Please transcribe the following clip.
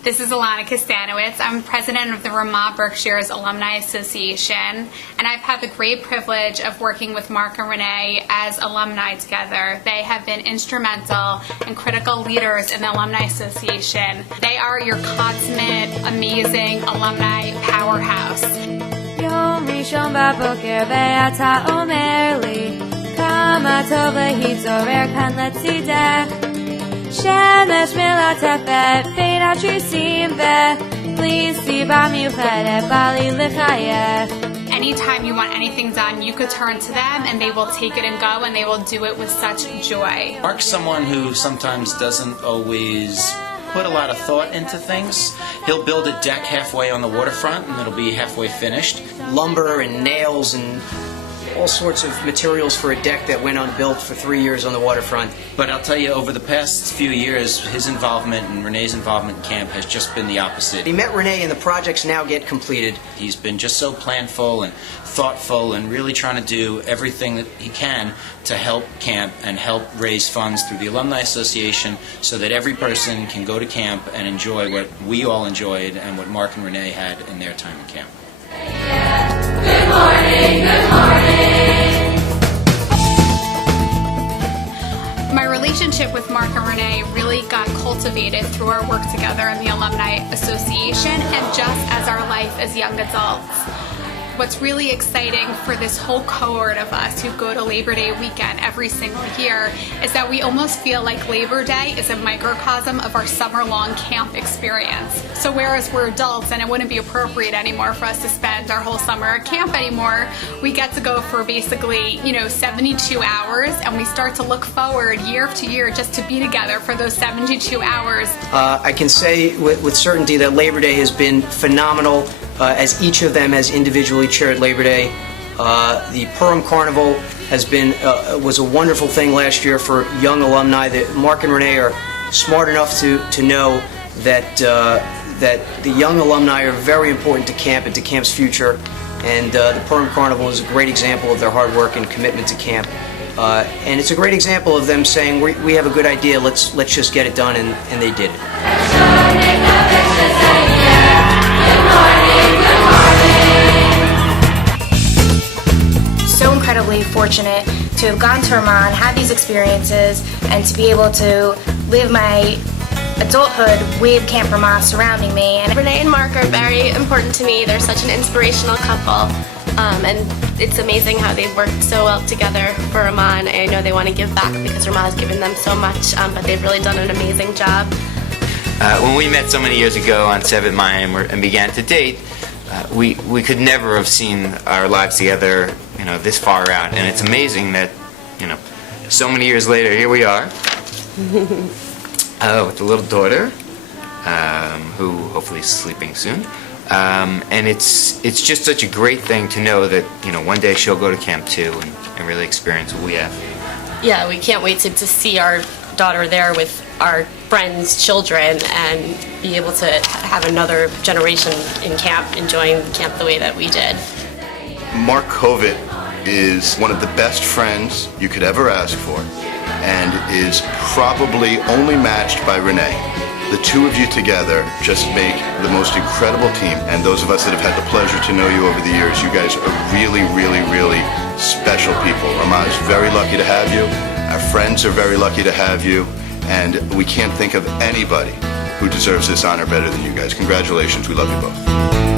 This is Alana Kostanowitz. I'm president of the Vermont Berkshires Alumni Association, and I've had the great privilege of working with Mark and Renee as alumni together. They have been instrumental and critical leaders in the Alumni Association. They are your consummate, amazing alumni powerhouse. יום ראשון בבוקר ואתה אומר לי כמה טוב להתעורר כאן לצידך שמש מלטפת בין התריסים ובלי סיבה מיוחדת בא לי לחייך. Anytime you want anything done, you could turn to them and they will take it and go, and they will do it with such joy. Mark's someone who sometimes doesn't always put a lot of thought into things. He'll build a deck halfway on the waterfront and it'll be halfway finished. Lumber and nails and all sorts of materials for a deck that went unbuilt for 3 years on the waterfront. But I'll tell you, over the past few years, his involvement and Renee's involvement in camp has just been the opposite. He met Renee and the projects now get completed. He's been just so planful and thoughtful and really trying to do everything that he can to help camp and help raise funds through the Alumni Association so that every person can go to camp and enjoy what we all enjoyed and what Mark and Renee had in their time in camp. Good morning, good morning. My relationship with Mark and Renee really got cultivated through our work together in the Alumni Association and just as our life as young adults. What's really exciting for this whole cohort of us who go to Labor Day weekend every single year is that we almost feel like Labor Day is a microcosm of our summer-long camp experience. So whereas we're adults and it wouldn't be appropriate anymore for us to spend our whole summer at camp anymore, we get to go for basically, 72 hours, and we start to look forward year after year just to be together for those 72 hours. I can say with certainty that Labor Day has been phenomenal. As each of them has individually chaired Labor Day. The Purim Carnival was a wonderful thing last year for young alumni. Mark and Renee are smart enough to know that the young alumni are very important to camp and to camp's future. And the Purim Carnival is a great example of their hard work and commitment to camp. And it's a great example of them saying, we have a good idea, let's just get it done, and they did. So incredibly fortunate to have gone to Vermont, had these experiences, and to be able to live my adulthood with Camp Vermont surrounding me. And Renee and Mark are very important to me. They're such an inspirational couple, and it's amazing how they've worked so well together for Vermont. I know they want to give back because Vermont has given them so much, but they've really done an amazing job. When we met so many years ago on 7 Mile and began to date, we could never have seen our lives together, this far out. And it's amazing that, so many years later, here we are with a little daughter, who hopefully is sleeping soon. And it's just such a great thing to know that, one day she'll go to camp too and really experience what we have. Yeah, we can't wait to see our daughter there with our friends' children and be able to have another generation in camp enjoying camp the way that we did. Mark Covitts is one of the best friends you could ever ask for and is probably only matched by Renee. The two of you together just make the most incredible team, and those of us that have had the pleasure to know you over the years, you guys are really, really, really special people. Vermont is very lucky to have you. Our friends are very lucky to have you. And we can't think of anybody who deserves this honor better than you guys. Congratulations. We love you both.